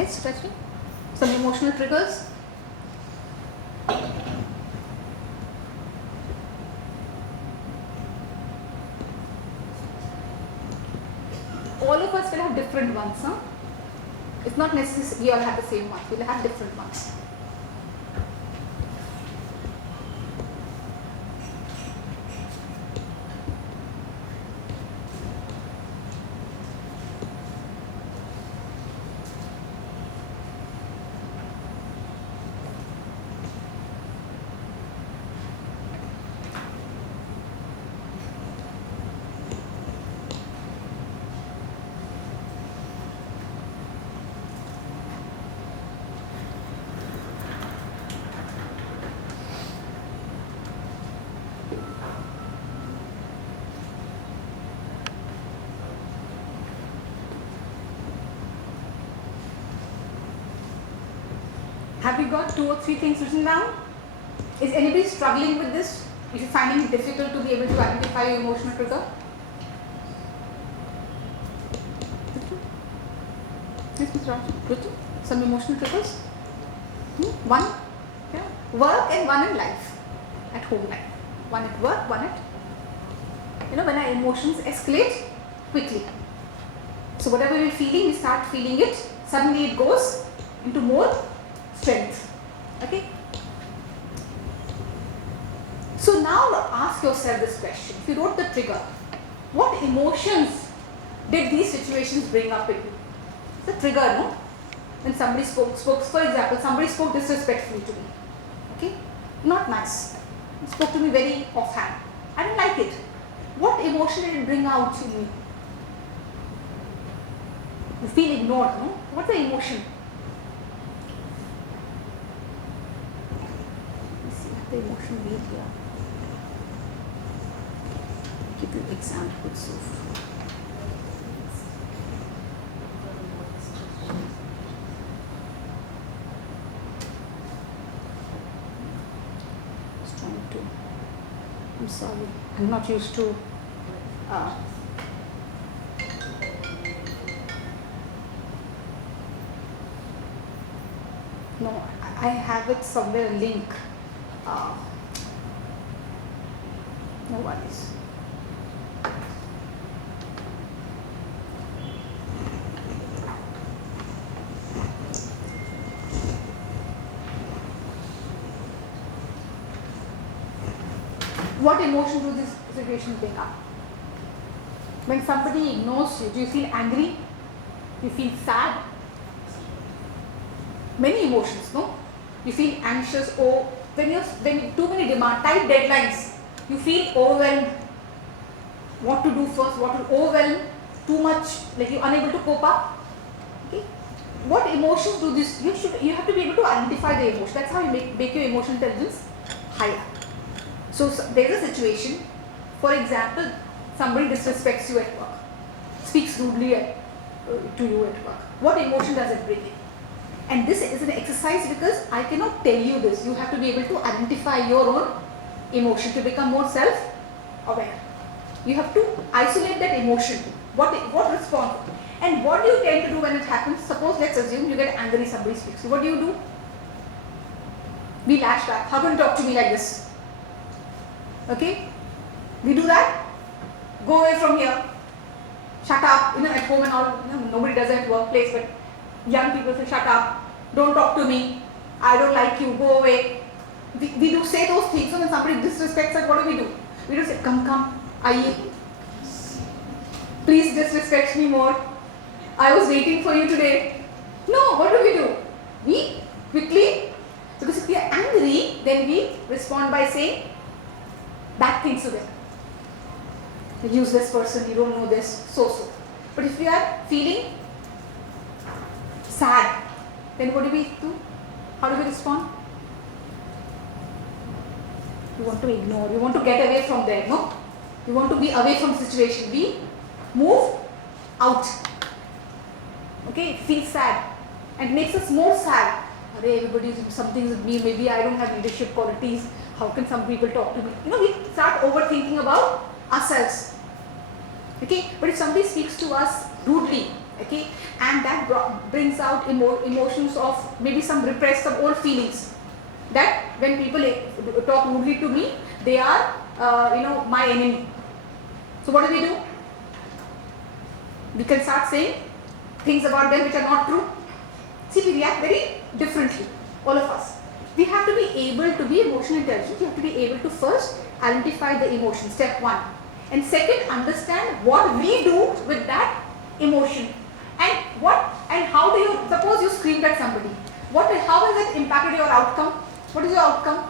Yes, Rajni? Some emotional triggers? All of us will have different ones, huh? It's not necessary we all have the same one. We'll have different ones. Have you got 2 or 3 things written down? Is anybody struggling with this? Is it finding it difficult to be able to identify your emotional trigger? Yes, Mr. Raj. Some emotional triggers? One? Yeah. Work and one in life. At home life. One at work, one at, when our emotions escalate quickly. So whatever we're feeling, we start feeling it. Suddenly it goes into more strength. Okay? So now ask yourself this question. If you wrote the trigger, what emotions did these situations bring up in you? It's a trigger, no? When somebody spoke, for example, somebody spoke disrespectfully to me. Okay? Not nice. He spoke to me very offhand. I didn't like it. What emotion did it bring out in me? You feel ignored, no? What's the emotion? The emotion wheel here. Give you examples of. Just trying to. I'm sorry. I'm not used to. No, I have it somewhere a link. No worries. What emotion do these situations bring up? When somebody ignores you, do you feel angry? Do you feel sad? Many emotions, no? You feel anxious, or when too many tight deadlines, you feel overwhelmed. What to do first, what to overwhelm, too much, like you're unable to cope up. Okay? What emotions do this? You have to be able to identify the emotion. That's how you make your emotional intelligence higher. So there's a situation, for example, somebody disrespects you at work, speaks rudely to you at work. What emotion does it bring in? And this is an exercise because I cannot tell you this. You have to be able to identify your own emotion to become more self-aware. You have to isolate that emotion. What response? And what do you tend to do when it happens? Suppose, let's assume you get angry, somebody speaks. What do? We lash back. How can you talk to me like this? Okay? We do that. Go away from here. Shut up. At home and all, nobody does it at workplace, but young people say, shut up. Don't talk to me. I don't like you. Go away. We do say those things. So when somebody disrespects us, what do? We do say, come. Please disrespect me more. I was waiting for you today. No, what do? We quickly, because if we are angry, then we respond by saying bad things to them. The useless person, you don't know this, so. But if we are feeling sad, then what do we do? How do we respond? You want to ignore, you want to get away from there, no? You want to be away from the situation. We move out. Okay, it feels sad and makes us more sad. Everybody, something's with me, maybe I don't have leadership qualities. How can some people talk to me? We start overthinking about ourselves. Okay, but if somebody speaks to us rudely Okay, and that brings out emotions of maybe some repressed, some old feelings. That when people talk rudely to me, they are my enemy. So what do? We can start saying things about them which are not true. See, we react very differently, all of us. We have to be able to be emotionally intelligent. You have to be able to first identify the emotion, step one. And second, understand what we do with that emotion. And how do you, suppose you screamed at somebody. How has it impacted your outcome? What is your outcome?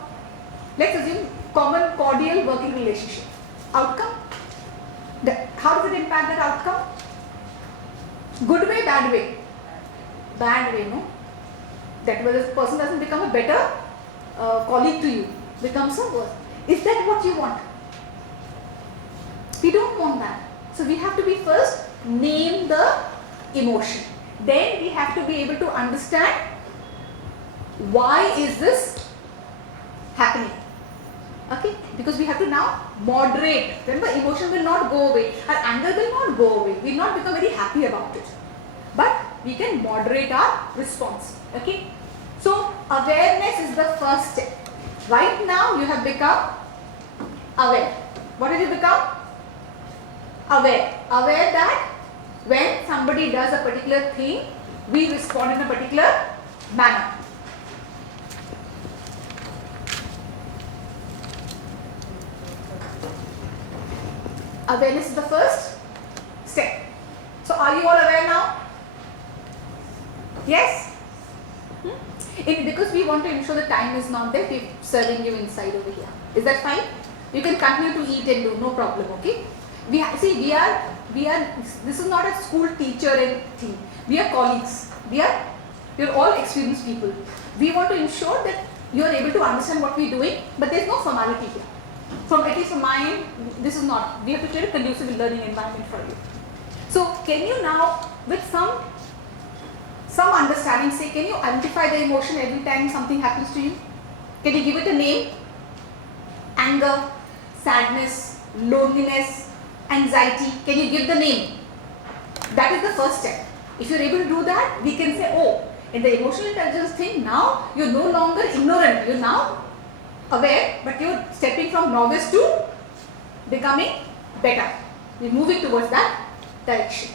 Let's assume common, cordial working relationship. Outcome? How does it impact that outcome? Good way, bad way? Bad way, no? That way the person doesn't become a better colleague to you, becomes a worse. Is that what you want? We don't want that. So we have to be first name the emotion. Then we have to be able to understand why is this happening. Okay, because we have to now moderate. Remember, emotion will not go away. Our anger will not go away. We will not become very happy about it. But we can moderate our response. Okay, so awareness is the first step. Right now you have become aware. What did you become? Aware. Aware that when somebody does a particular thing, we respond in a particular manner. Awareness is the first step. So are you all aware now? Yes? Because we want to ensure the time is not there, we're serving you inside over here. Is that fine? You can continue to eat and do, no problem, okay? We are, this is not a school teacher and thing. We are colleagues. We are all experienced people. We want to ensure that you are able to understand what we are doing, but there is no formality here. At least from my end, this is not. We have to create a conducive learning environment for you. So can you now, with some understanding, say, can you identify the emotion every time something happens to you? Can you give it a name? Anger, sadness, loneliness, anxiety. Can you give the name? That is the first step. If you are able to do that, we can say, oh, in the emotional intelligence thing, now you are no longer ignorant. You are now aware, but you are stepping from novice to becoming better. We are moving towards that direction.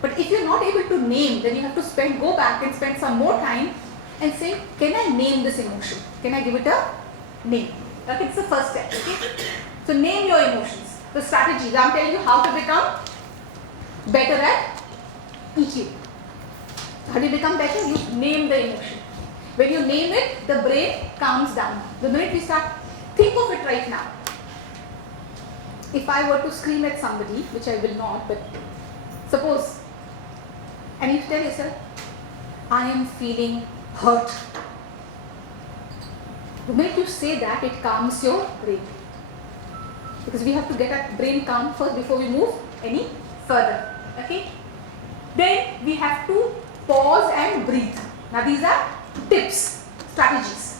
But if you are not able to name, then you have to go back and spend some more time and say, can I name this emotion? Can I give it a name? Okay, it's the first step. Okay? So name your emotions. The strategies. I am telling you how to become better at EQ. How do you become better? You name the emotion. When you name it, the brain calms down. The minute we start, think of it right now. If I were to scream at somebody, which I will not, but suppose, and you tell yourself, I am feeling hurt. The minute you say that, it calms your brain. Because we have to get our brain calm first before we move any further. Okay? Then we have to pause and breathe. Now these are tips, strategies.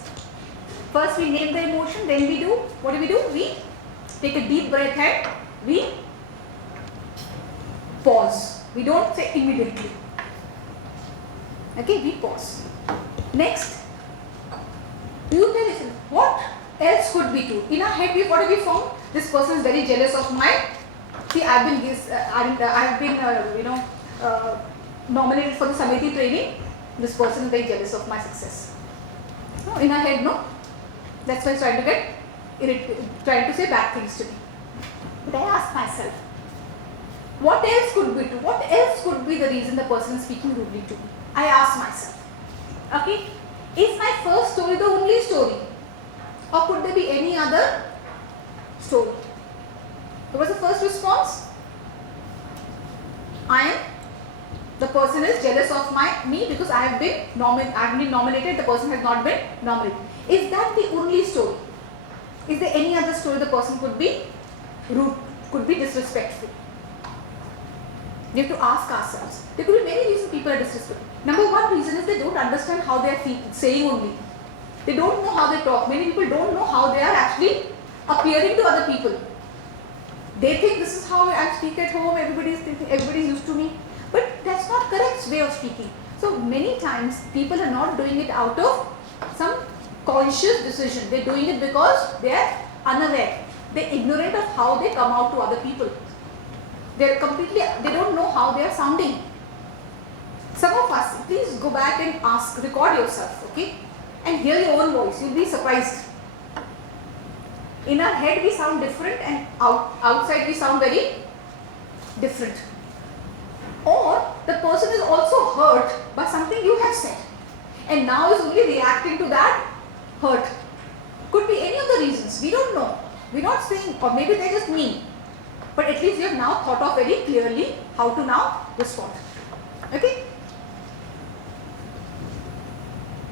First we name the emotion, then we do, what do? We take a deep breath and we pause. We don't say immediately. Okay, we pause. Next, you tell yourself, what else could be true? In our head, what have we found? This person is very jealous of my. See, I have been nominated for the Sameti training. This person is very jealous of my success. No, in our head, no. That's why he's trying to get irritated, trying to say bad things to me. But I ask myself, what else could be true? What else could be the reason the person is speaking rudely to me? I ask myself. Okay, is my first story the only story? Or could there be any other story? What was the first response? The person is jealous of me because I have been nominated, the person has not been nominated. Is that the only story? Is there any other story the person could be rude, could be disrespectful? We have to ask ourselves. There could be many reasons people are disrespectful. Number one reason is they don't understand how they are saying only. They don't know how they talk. Many people don't know how they are actually appearing to other people. They think this is how I speak at home, everybody is used to me. But that's not correct way of speaking. So many times people are not doing it out of some conscious decision. They're doing it because they're unaware. They're ignorant of how they come out to other people. They don't know how they are sounding. Some of us, please go back and ask, record yourself, okay? And hear your own voice. You'll be surprised. In our head we sound different, and outside we sound very different. Or the person is also hurt by something you have said, and now is only reacting to that hurt. Could be any of the reasons. We don't know. We're not saying, or maybe they're just mean. But at least you have now thought of very clearly how to now respond. Okay?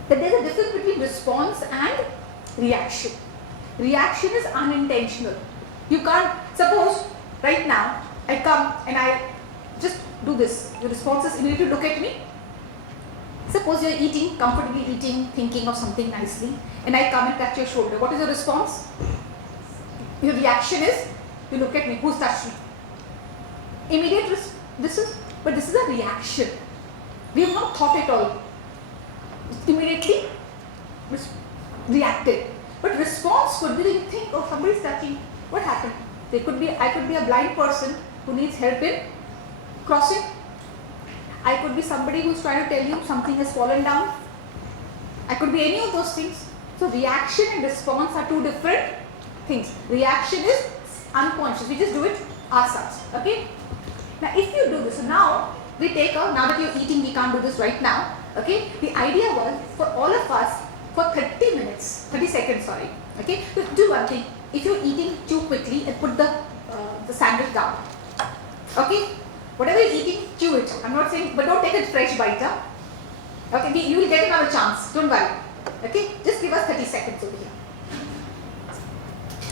But there's a difference between response and reaction. Reaction is unintentional. You can't, suppose right now I come and I just do this. Your response is immediately look at me. Suppose you're eating, comfortably eating, thinking of something nicely, and I come and touch your shoulder. What is your response? Your reaction is, you look at me, who's touched me? Immediate, this is a reaction. We have not thought it all. Immediately reacted. But response could be, you think, oh, somebody's touching. What happened? I could be a blind person who needs help in crossing. I could be somebody who's trying to tell you something has fallen down. I could be any of those things. So reaction and response are two different things. Reaction is unconscious. We just do it ourselves. Okay? Now if you do this, so now we take out, now that you're eating, we can't do this right now. Okay? The idea was for all of us, for 30 seconds, okay? So do one thing. If you're eating too quickly, and put the sandwich down. Okay? Whatever you're eating, chew it. I'm not saying, but don't take a fresh bite. Huh? Okay? You will get another chance. Don't worry. Okay? Just give us 30 seconds over here.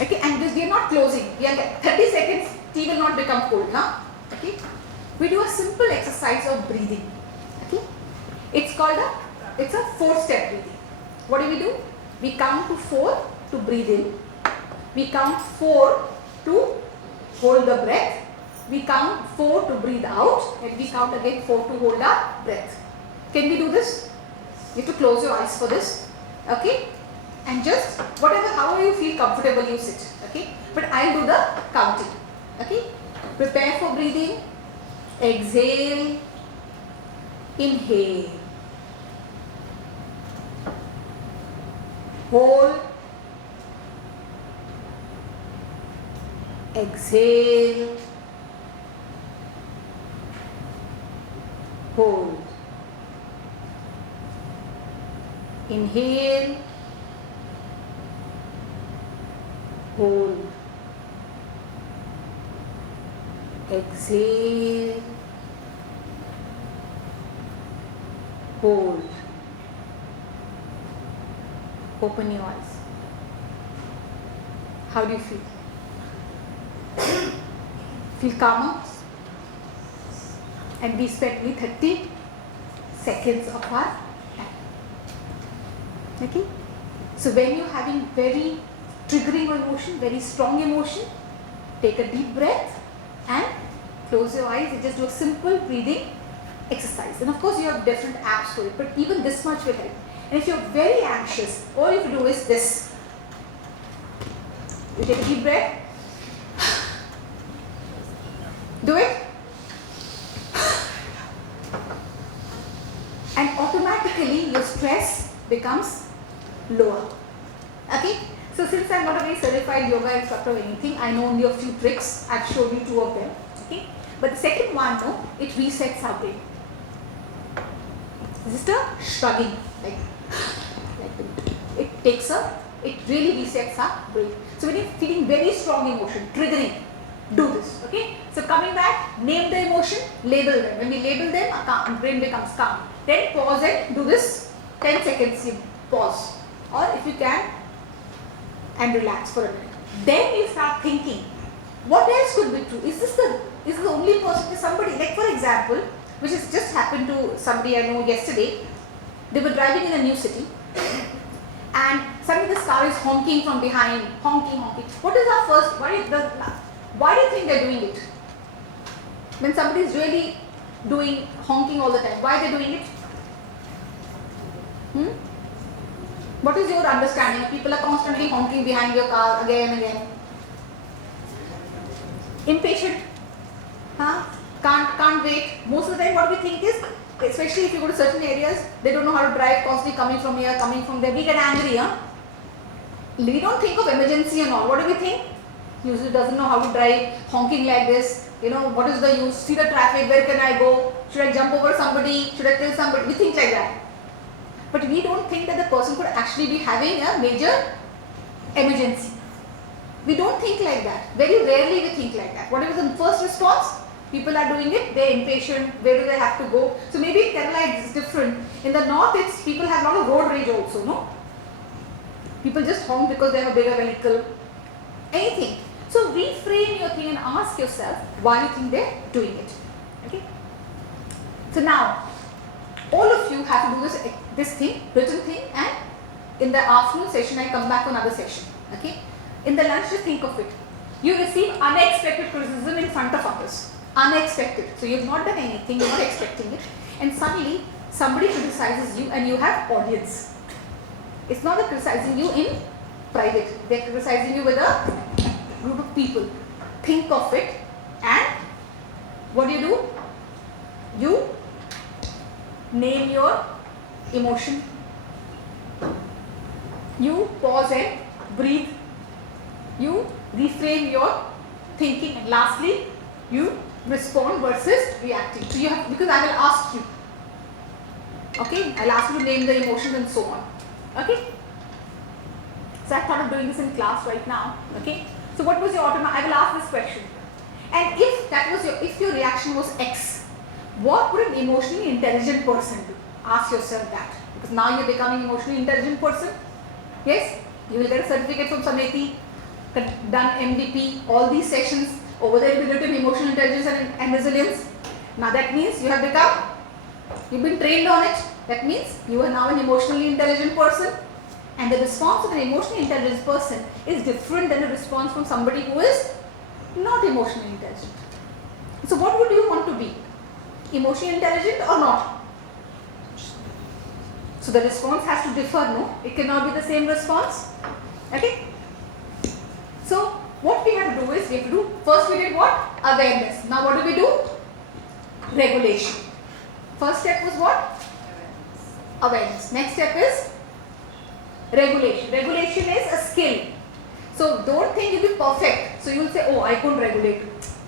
Okay? And we are not closing. We are 30 seconds, tea will not become cold. Huh? Okay? We do a simple exercise of breathing. Okay? It's called it's a 4-step breathing. What do? We count to 4 to breathe in. We count 4 to hold the breath. We count 4 to breathe out. And we count again 4 to hold our breath. Can we do this? You have to close your eyes for this. Okay? And just however you feel comfortable, you sit. Okay? But I'll do the counting. Okay? Prepare for breathing. Exhale. Inhale. Hold. Exhale. Hold. Inhale. Hold. Exhale. Hold. Open your eyes. How do you feel? Feel calmer? And we spent only 30 seconds of our time. Okay? So when you're having very triggering emotion, very strong emotion, take a deep breath and close your eyes and just do a simple breathing exercise. And of course you have different apps for it, but even this much will help. And if you're very anxious, all you have to do is this. You take a deep breath. Do it. And automatically your stress becomes lower. Okay? So since I'm not a very certified yoga instructor or anything, I know only a few tricks. I've showed you 2 of them. Okay? But the second one, no, it resets our brain. Just a shrugging, like it really resets our brain. So when you're feeling very strong emotion, triggering, do this. Okay? So coming back, name the emotion, label them. When we label them, our brain becomes calm. Then pause and do this 10 seconds, you pause. Or if you can, and relax for a minute. Then you start thinking, what else could be true? Is this the only person? Is somebody, like for example, which has just happened to somebody I know yesterday. They were driving in a new city and suddenly this car is honking from behind, honking. What is our first, why do you think they're doing it? When somebody is really doing honking all the time? Why are they doing it? What is your understanding? People are constantly honking behind your car again and again. Impatient? Huh? Can't wait. Most of the time what we think is, especially if you go to certain areas, they don't know how to drive, constantly coming from here, coming from there. We get angry, huh? We don't think of emergency and all. What do we think? Usually doesn't know how to drive, honking like this. You know, what is the use? See the traffic, where can I go? Should I jump over somebody? Should I kill somebody? We think like that. But we don't think that the person could actually be having a major emergency. We don't think like that. Very rarely we think like that. What is the first response? People are doing it, they're impatient, where do they have to go? So maybe Kerala is different. In the north, it's people have a lot of road rage also, no? People just honk because they have a bigger vehicle. Anything. So reframe your thing and ask yourself why you think they're doing it. Okay? So now, all of you have to do this thing, written thing, and in the afternoon session, I come back to another session. Okay? In the lunch, just think of it. You receive unexpected criticism in front of others. Unexpected. So you have not done anything, you're not expecting it, and suddenly somebody criticizes you and you have audience. It's not criticizing you in private, they're criticizing you with a group of people. Think of it, and what do? You name your emotion. You pause and breathe. You reframe your thinking, and lastly, you respond versus reacting. So you have, because I will ask you. Okay, I'll ask you to name the emotions and so on. Okay. So I thought of doing this in class right now. Okay. So what was your automatic? I will ask this question. And if that was if your reaction was X, what would an emotionally intelligent person do? Ask yourself that, because now you're becoming an emotionally intelligent person. Yes, you will get a certificate from Sameti, done MVP, all these sessions. Over there will be written emotional intelligence and resilience. Now that means you have become, you've been trained on it. That means you are now an emotionally intelligent person. And the response of an emotionally intelligent person is different than a response from somebody who is not emotionally intelligent. So what would you want to be? Emotionally intelligent or not? So the response has to differ, no? It cannot be the same response. Okay? So what we have to do is, we have to do, first we did what? Awareness. Now what do? Regulation. First step was what? Awareness. Next step is regulation. Regulation is a skill. So don't think you'll be perfect. So you will say, oh, I couldn't regulate.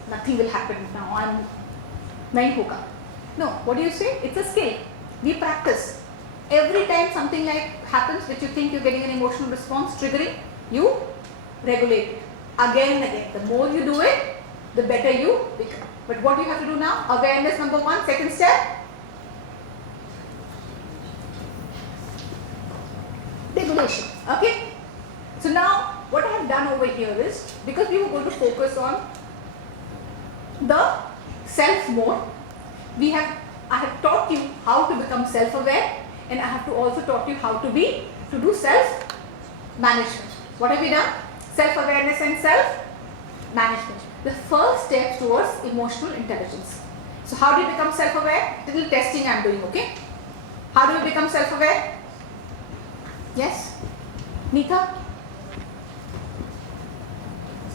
Nothing will happen now. I'm nahi hoga. No, what do you say? It's a skill. We practice. Every time something like happens which you think you're getting an emotional response triggering, you regulate it. Again and again. The more you do it, the better you become. But what do you have to do now? Awareness number 1. Second step, regulation. Okay. So now what I have done over here is, because we were going to focus on the self more, I have taught you how to become self-aware, and I have to also taught you how to do self-management. What have we done? Self-awareness and self-management. The first step towards emotional intelligence. So how do you become self-aware? Little testing I am doing, okay? How do you become self-aware? Yes? Neeta?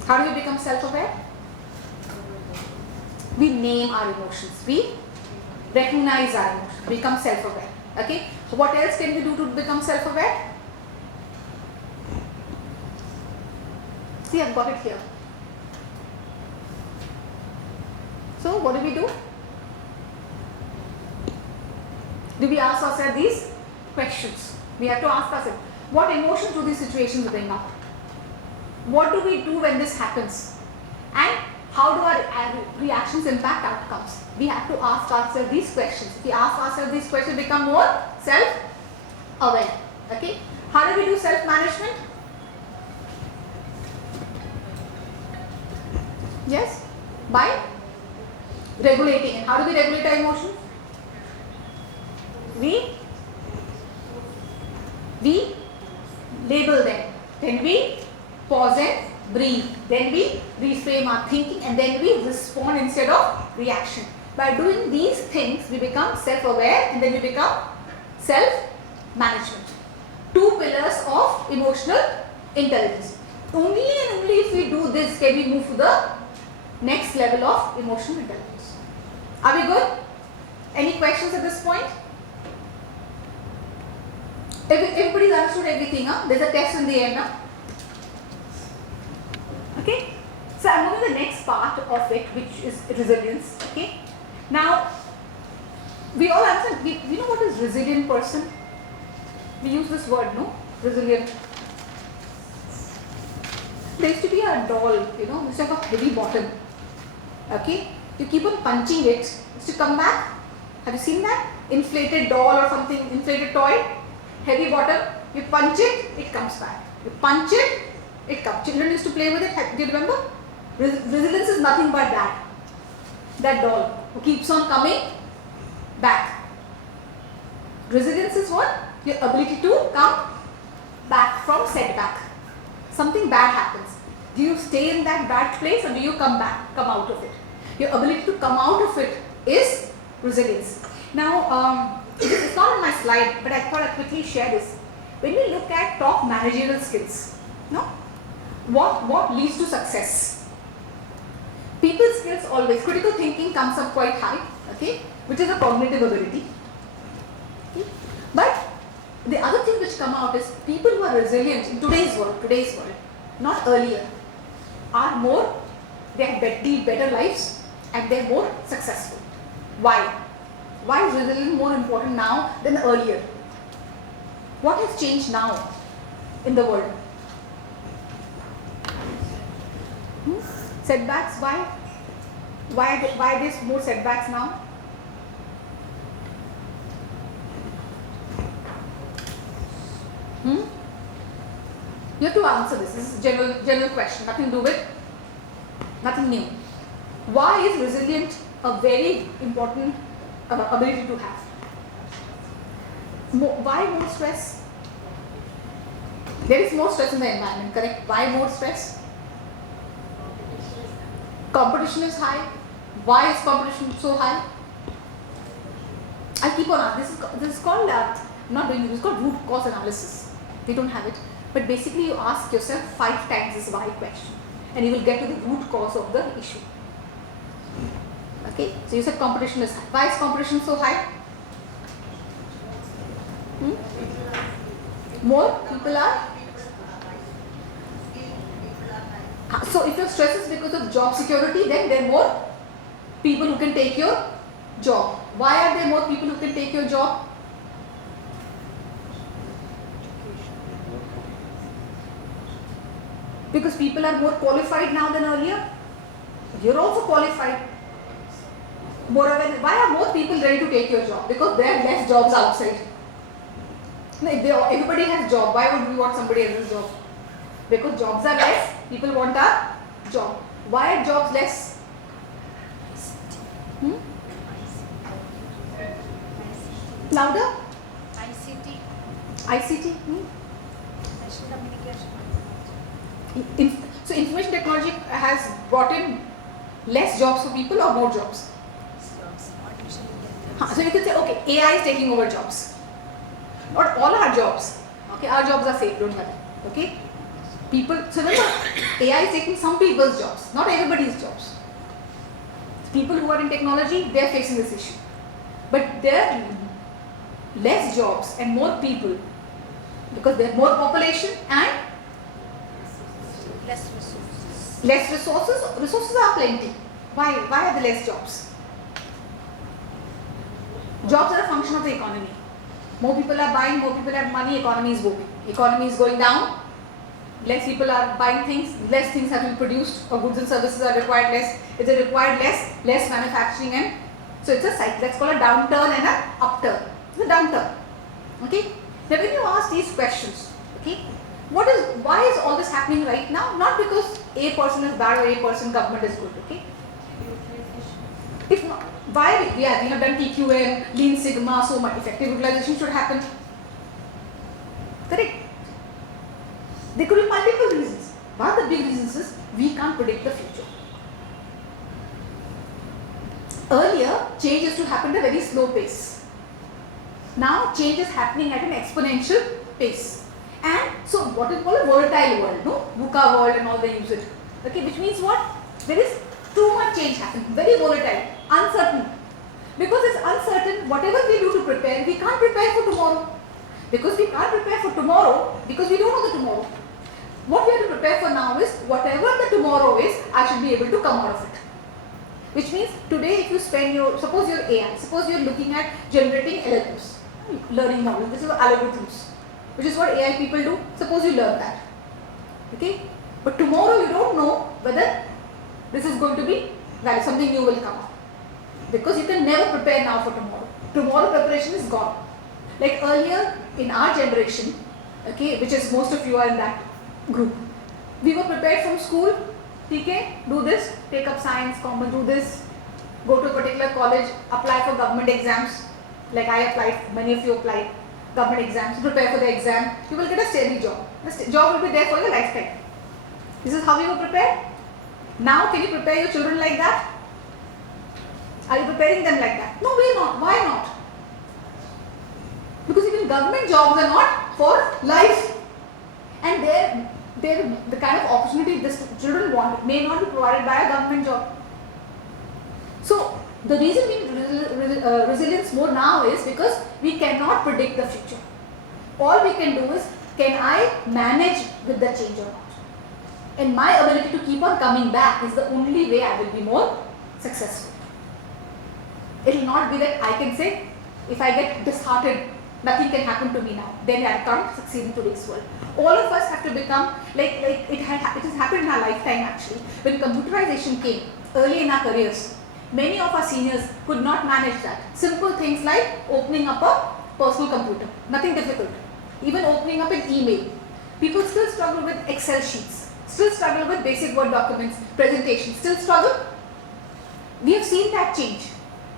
How do you become self-aware? We name our emotions. We recognize our emotions. Become self-aware. Okay? What else can we do to become self-aware? See, I've got it here. So, what do? Do we ask ourselves these questions? We have to ask ourselves, what emotions do these situations bring up? What do we do when this happens? And how do our reactions impact outcomes? We have to ask ourselves these questions. If we ask ourselves these questions, become more self-aware. Okay? How do we do self-management? Yes? By regulating. And how do we regulate our emotions? We label them. Then we pause and breathe. Then we reframe our thinking, and then we respond instead of reaction. By doing these things, we become self-aware and then we become self-management. Two pillars of emotional intelligence. Only and only if we do this can we move to the next level of emotional intelligence. Are we good? Any questions at this point? Everybody's understood everything, huh? There's a test in the end, huh? Okay? So I'm moving to the next part of it, which is resilience. Okay? Now, we all understand, we know what is resilient person? We use this word, no? Resilient. There used to be a doll, you know, it's like a heavy bottom. Okay? You keep on punching it, it's to come back. Have you seen that? Inflated doll or something, inflated toy, heavy bottom. You punch it, it comes back. You punch it, it comes. Children used to play with it. Do you remember? Resilience is nothing but that. That doll who keeps on coming back. Resilience is what? Your ability to come back from setback. Something bad happens. Do you stay in that bad place or do you come out of it? Your ability to come out of it is resilience. Now, it's not on my slide, but I thought I'd quickly share this. When we look at top managerial skills, no? What leads to success? People skills always, critical thinking comes up quite high, okay, which is a cognitive ability. Okay? But the other thing which come out is people who are resilient in today's world, not earlier, are more, they have better lives and they're more successful. Why? Why is resilience more important now than earlier? What has changed now in the world? Setbacks, why? Why there's more setbacks now? You have to answer this. This is a general question, nothing to do with, nothing new. Why is resilient a very important ability to have? Why more stress? There is more stress in the environment, correct? Why more stress? Competition is high. Why is competition so high? I'll keep on asking. This is called, I'm not doing it, it's called root cause analysis. We don't have it. But basically you ask yourself 5 times this why question and you will get to the root cause of the issue. Okay, so you said competition is high. Why is competition so high? More people are. So if your stress is because of job security, then there are more people who can take your job. Why are there more people who can take your job? Because people are more qualified now than earlier. You're also qualified. Why are more people ready to take your job? Because there are less jobs outside. If everybody has job, why would we want somebody else's job? Because jobs are less, people want a job. Why are jobs less? Louder? ICT. So information technology has brought in less jobs for people or more jobs? So you can say, okay, AI is taking over jobs. Not all our jobs. Okay, our jobs are safe, don't worry. Okay? So remember, AI is taking some people's jobs, not everybody's jobs. People who are in technology, they are facing this issue. But there are less jobs and more people because there are more population and less resources. Less resources. Resources are plenty. Why are there less jobs? Jobs are a function of the economy. More people are buying, more people have money, economy is booming. Economy is going down, less people are buying things, less things have to be produced, or goods and services are required less. If they required less manufacturing, and so it's a cycle. That's called a downturn and an upturn. It's a downturn. Okay? Now when you ask these questions, okay, why is all this happening right now? Not because a person is bad or a person government is good, okay? If not, why? Yeah, we have done TQM, Lean Sigma, so much effective utilization should happen. Correct? There could be multiple reasons. One of the big reasons is we can't predict the future. Earlier, change used to happen at a very slow pace. Now, change is happening at an exponential pace. And so, what is called a volatile world, no? VUCA world and all they use it. Okay, which means what? There is too much change happening, very volatile, uncertain. Because it's uncertain, whatever we do to prepare, we can't prepare for tomorrow. Because we can't prepare for tomorrow, because we don't know the tomorrow. What we have to prepare for now is, whatever the tomorrow is, I should be able to come out of it. Which means, today if you spend your, suppose you're AI, suppose you're looking at generating LLMs, learning models, this is algorithms, which is what AI people do, suppose you learn that. Okay? But tomorrow you don't know whether this is going to be valid, something new will come up. Because you can never prepare now for tomorrow. Tomorrow preparation is gone. Like earlier in our generation, okay, which is most of you are in that group, we were prepared from school, okay, do this, take up science, common, do this, go to a particular college, apply for government exams, like I applied, many of you applied, government exams, prepare for the exam, you will get a steady job. The job will be there for your lifetime. This is how you were prepared. Now, can you prepare your children like that? Are you preparing them like that? No, we're not. Why not? Because even government jobs are not for life. And the kind of opportunity this children want may not be provided by a government job. So, the reason we need resilience more now is because we cannot predict the future. All we can do is, can I manage with the change or not? And my ability to keep on coming back is the only way I will be more successful. It will not be that I can say, if I get disheartened, nothing can happen to me now, then I can't succeed in today's world. All of us have to become, it has happened in our lifetime actually. When computerization came, early in our careers, many of our seniors could not manage that. Simple things like opening up a personal computer, nothing difficult. Even opening up an email. People still struggle with Excel sheets, still struggle with basic Word documents, presentations, still struggle. We have seen that change.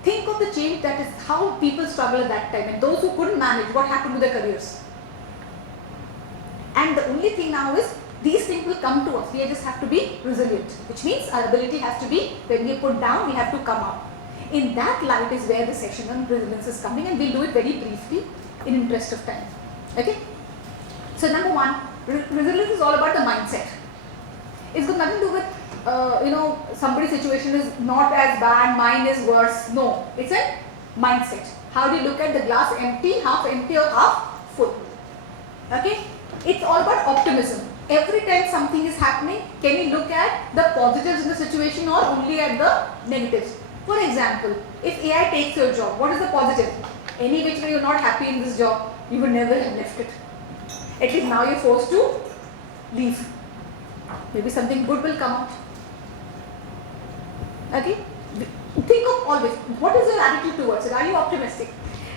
Think of the change, that is how people struggle at that time, and those who couldn't manage, what happened to their careers. And the only thing now is, these things will come to us. We just have to be resilient, which means our ability has to be, when we are put down, we have to come up. In that light is where the session on resilience is coming, and we'll do it very briefly in interest of time. Okay? So number one, resilience is all about the mindset. It's got nothing to do with somebody's situation is not as bad, mine is worse. No, it's a mindset. How do you look at the glass, empty or half full? Okay? It's all about optimism. Every time something is happening, can you look at the positives in the situation or only at the negatives? For example, if AI takes your job, what is the positive? Any which way you're not happy in this job, you would never have left it. At least now you're forced to leave. Maybe something good will come out. Okay? Think of always, what is your attitude towards it? Are you optimistic?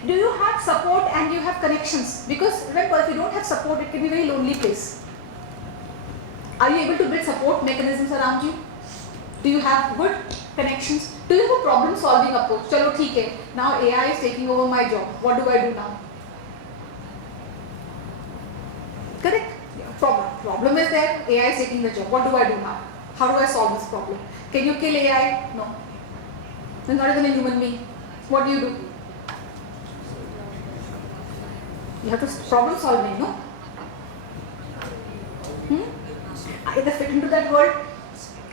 Do you have support and you have connections? Because remember, if you don't have support, it can be a very lonely place. Are you able to build support mechanisms around you? Do you have good connections? Do you have a problem solving approach? Chalo, theek hai. Now AI is taking over my job. What do I do now? Correct? Yeah. Problem is there. AI is taking the job. What do I do now? How do I solve this problem? Can you kill AI? No. It's not even a human being. What do? You have to problem solving, no? Either fit into that world,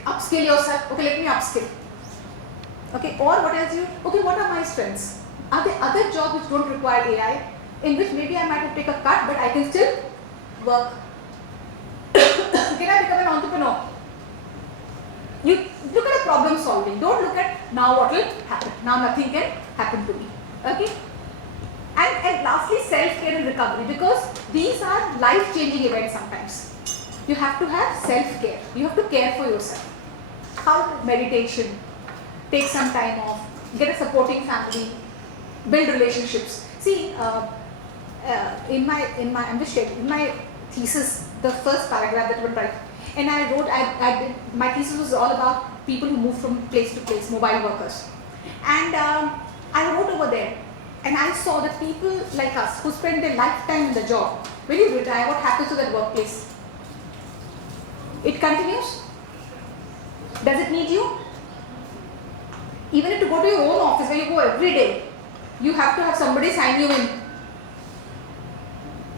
upskill yourself. Okay, let me upskill. Okay, or what else okay, what are my strengths? Are there other jobs which don't require AI, in which maybe I might have to take a cut, but I can still work? Can I become an entrepreneur? You look at a problem solving. Don't look at now what will happen. Now nothing can happen to me. Okay? And lastly, self-care and recovery, because these are life-changing events sometimes. You have to have self-care. You have to care for yourself. How? Meditation, take some time off, get a supporting family, build relationships. See, in my thesis, the first paragraph that I would write, and I wrote, my thesis was all about people who move from place to place, mobile workers. And I wrote over there, and I saw that people like us who spend their lifetime in the job, when you retire, what happens to that workplace? It continues? Does it need you? Even if to go to your own office where you go every day, you have to have somebody sign you in.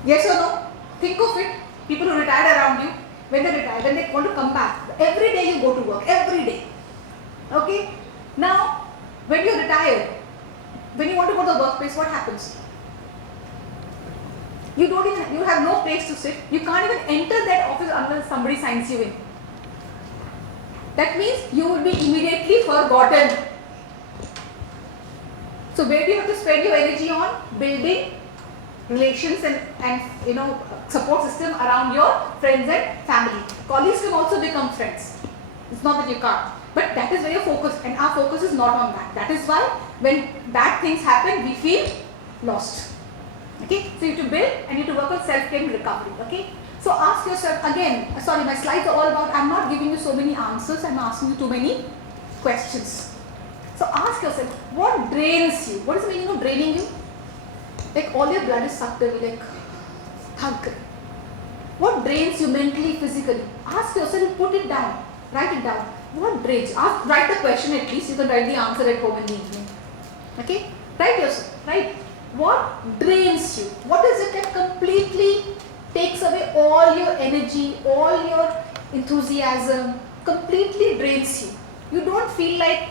Yes or no? Think of it. People who retired around you, when they retire, when they want to come back, every day you go to work, every day. Okay? Now, when you're retired, when you want to go to the workplace, what happens? You have no place to sit. You can't even enter that office unless somebody signs you in. That means you will be immediately forgotten. So where do you have to spend your energy on? Building relations and support system around your friends and family. Colleagues can also become friends. It's not that you can't. But that is where your focus, and our focus is not on that. That is why when bad things happen, we feel lost. Okay? So you have to build and you have to work on self-care and recovery. Okay? So ask yourself again, sorry, my slides are all about, I'm not giving you so many answers, I'm asking you too many questions. So ask yourself, what drains you? What is the meaning of draining you? Like all your blood is sucked away, like thunk. What drains you mentally, physically? Ask yourself, put it down, write it down. What drains? Write the question at least, you can write the answer at home in the evening. Okay? Write yourself, right? What drains you? What is it that completely takes away all your energy, all your enthusiasm, completely drains you? You don't feel like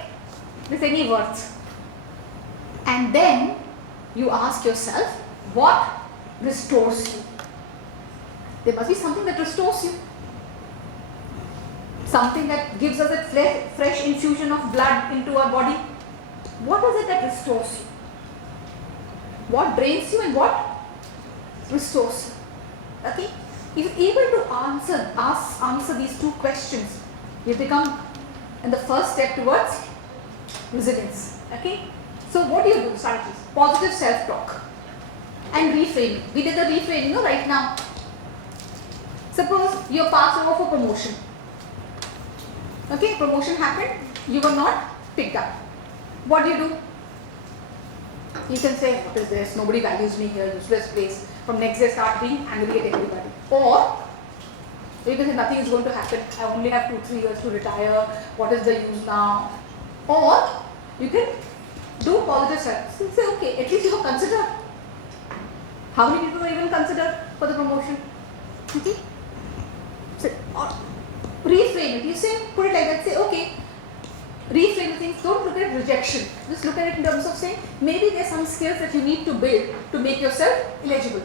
there's any worth. And then you ask yourself, what restores you? There must be something that restores you. Something that gives us a fresh infusion of blood into our body. What is it that restores you? What drains you and what restores you? Okay? If you're able to answer these two questions, you become in the first step towards resilience. Okay? So what do you do? Strategies. Positive self-talk and reframing. We did the reframing, right now. Suppose you're passed over for promotion. Okay, promotion happened, you were not picked up. What do? You can say, what is this? Nobody values me here, useless place. From next day start being angry at everybody. Or you can say nothing is going to happen. I only have 2-3 years to retire. What is the use now? Or you can do positive self. So say, okay, at least you were considered. How many people were even considered for the promotion? Okay? So, or reframe it. You say, put it like that. Say, okay, reframe the things. Don't look at rejection. Just look at it in terms of saying, maybe there's some skills that you need to build to make yourself eligible.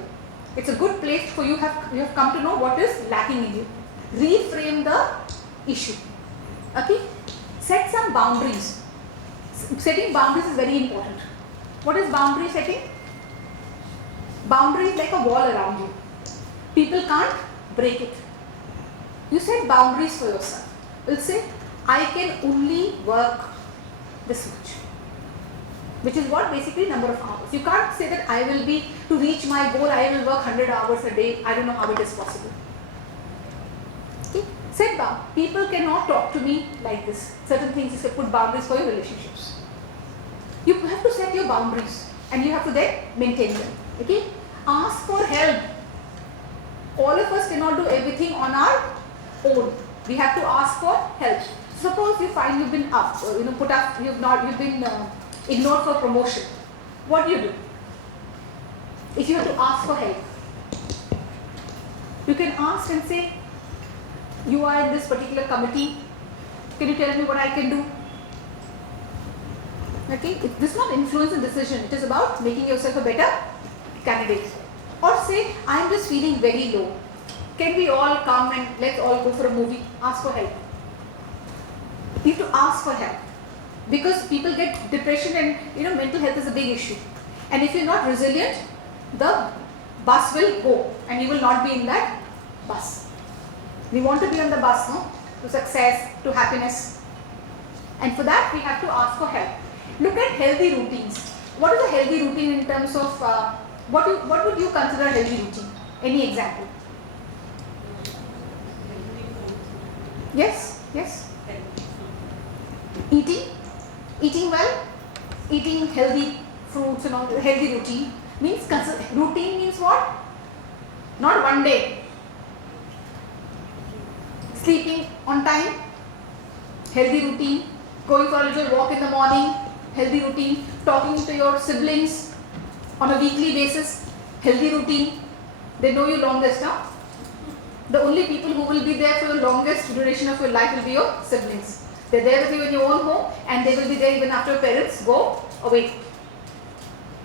It's a good place for you have come to know what is lacking in you. Reframe the issue. Okay? Set some boundaries. Setting boundaries is very important. What is boundary setting? Boundary is like a wall around you. People can't break it. You set boundaries for yourself. You'll say, I can only work this much. Which is what basically number of hours. You can't say that I will be, to reach my goal, I will work 100 hours a day. I don't know how it is possible. Okay? Set boundaries. People cannot talk to me like this. Certain things you say, put boundaries for your relationships. You have to set your boundaries and you have to then maintain them. Okay? Ask for help. All of us cannot do everything on our own. We have to ask for help. Suppose you find you've been you've been ignored for promotion. What do? If you have to ask for help, you can ask and say, you are in this particular committee. Can you tell me what I can do? Okay, this is not influence and decision. It is about making yourself a better candidate. Or say, I am just feeling very low. Can we all come and let's all go for a movie? Ask for help. You have to ask for help. Because people get depression and mental health is a big issue. And if you're not resilient, the bus will go and you will not be in that bus. We want to be on the bus, no? To success, to happiness. And for that we have to ask for help. Look at healthy routines. What is a healthy routine in terms of, what would you consider a healthy routine? Any example? Yes? Yes? Eating well, eating healthy fruits and all, healthy routine. Routine means what? Not one day. Sleeping on time, healthy routine, going for a little walk in the morning, healthy routine. Talking to your siblings on a weekly basis, healthy routine. They know you longest now. The only people who will be there for the longest duration of your life will be your siblings. They're there with you in your own home, and they will be there even after your parents go away.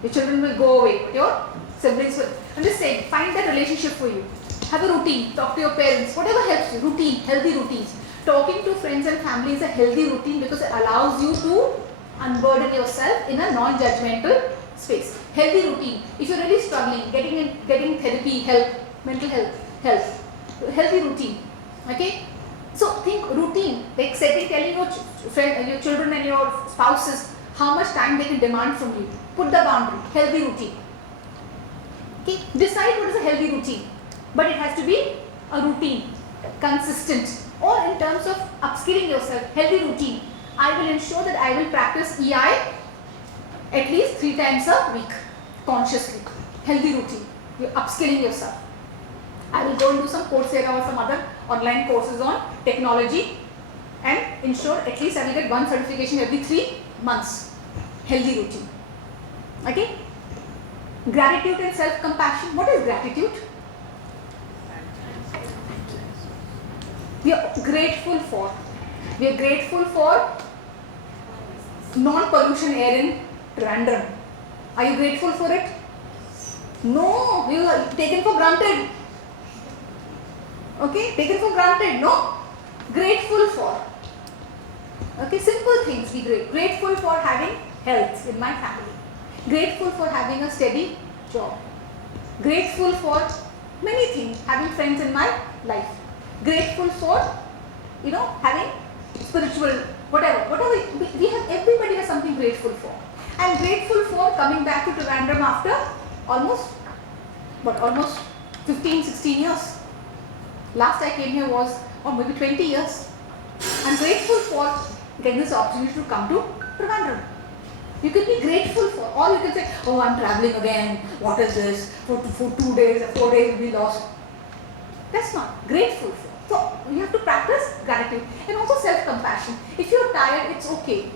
Your children will go away, but your siblings will. I'm just saying, find that relationship for you. Have a routine, talk to your parents, whatever helps you. Routine, healthy routines. Talking to friends and family is a healthy routine because it allows you to unburden yourself in a non-judgmental space. Healthy routine. If you're really struggling, getting therapy, help, mental health, healthy routine. Okay? So think routine, like telling your children and your spouses how much time they can demand from you. Put the boundary, healthy routine. Okay? Decide what is a healthy routine. But it has to be a routine, consistent. Or in terms of upskilling yourself, healthy routine. I will ensure that I will practice EI at least 3 times a week, consciously. Healthy routine. You're upskilling yourself. I will go and do some Coursera or some other online courses on technology and ensure at least I will get one certification every 3 months. Healthy routine. Okay? Gratitude and self-compassion. What is gratitude? We are grateful for. We are grateful for non-pollution air in Trivandrum. Are you grateful for it? No, you are taken for granted. Okay, taken for granted. No, grateful for. Okay, simple things. Be grateful for having health in my family. Grateful for having a steady job. Grateful for many things. Having friends in my life. Grateful for, having spiritual, whatever we have. Everybody has something grateful for. I am grateful for coming back to Trivandrum after almost 15-16 years. Last I came here was maybe 20 years. I am grateful for getting this opportunity to come to Trivandrum. You can be grateful for, or you can say, oh, I am travelling again, what is this, for 2 days or 4 days will be lost. That's not grateful for. So you have to practice gratitude and also self-compassion. If you're tired, it's okay.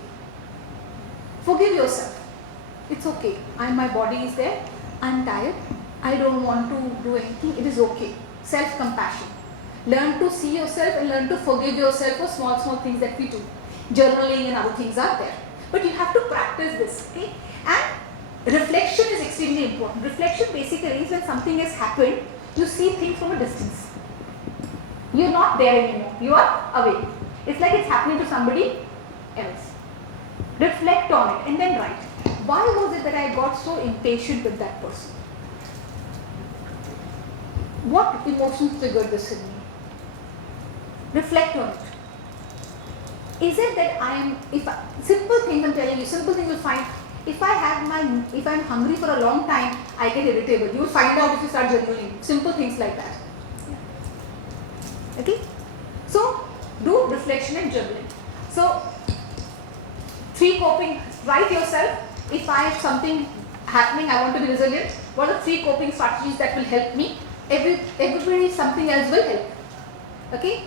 Forgive yourself. It's okay. My body is there. I'm tired. I don't want to do anything. It is okay. Self-compassion. Learn to see yourself and learn to forgive yourself for small things that we do. Journaling and other things are there. But you have to practice this. Okay? And reflection is extremely important. Reflection basically is when something has happened, you see things from a distance. You're not there anymore. You are away. It's like it's happening to somebody else. Reflect on it and then write. Why was it that I got so impatient with that person? What emotions triggered this in me? Reflect on it. Is it that simple things I'm telling you, simple things you'll find. If I'm hungry for a long time, I get irritable. You will find out if you start journaling. Simple things like that. Okay? So, do reflection and journaling. So, 3 coping, write yourself, if I have something happening, I want to be resilient, what are 3 coping strategies that will help me? Everybody, something else will help. Okay?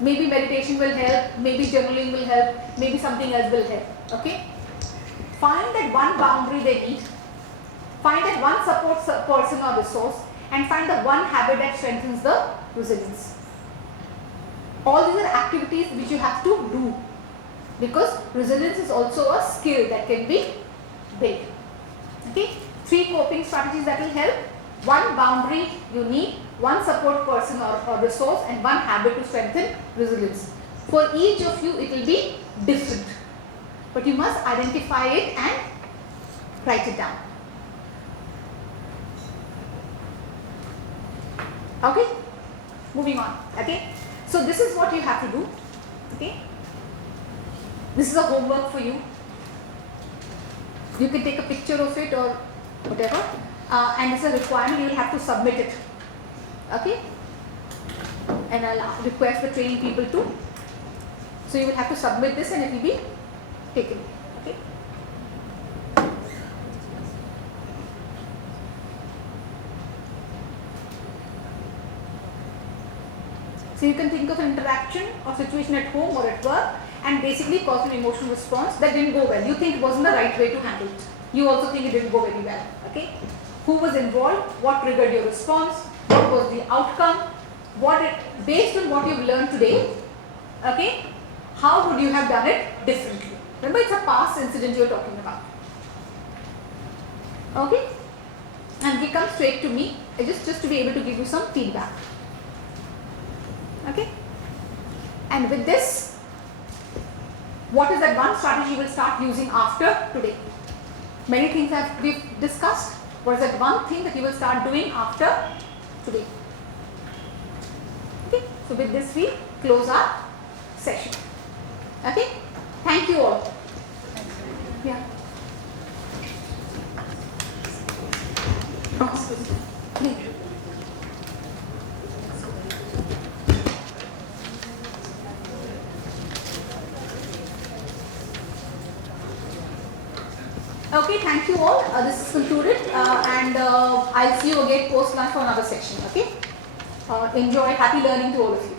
Maybe meditation will help, maybe journaling will help, maybe something else will help. Okay? Find that one boundary they need, find that one support person or resource, and find the one habit that strengthens the resilience. All these are activities which you have to do, because resilience is also a skill that can be built. Okay? 3 coping strategies that will help. 1 boundary you need, 1 support person or resource, and 1 habit to strengthen resilience. For each of you it will be different, but you must identify it and write it down. Okay? Moving on. Okay? So this is what you have to do. Okay? This is a homework for you. You can take a picture of it or whatever, and it's a requirement. You will have to submit it. Okay? And I'll request the training people to. So you will have to submit this and it will be taken. Okay? So you can think of an interaction or situation at home or at work and basically caused an emotional response that didn't go well. You think it wasn't the right way to handle it. You also think it didn't go very well. Okay? Who was involved? What triggered your response? What was the outcome? Based on what you've learned today, okay, how would you have done it differently? Remember, it's a past incident you're talking about. Okay? And we come straight to me, just to be able to give you some feedback. Okay? And with this, what is that one strategy you will start using after today? Many things we've discussed. What is that one thing that you will start doing after today? Okay? So with this we close our session. Okay? Thank you all. Yeah. Okay, thank you all. This is concluded and I'll see you again post lunch for another section. Okay? Enjoy. Happy learning to all of you.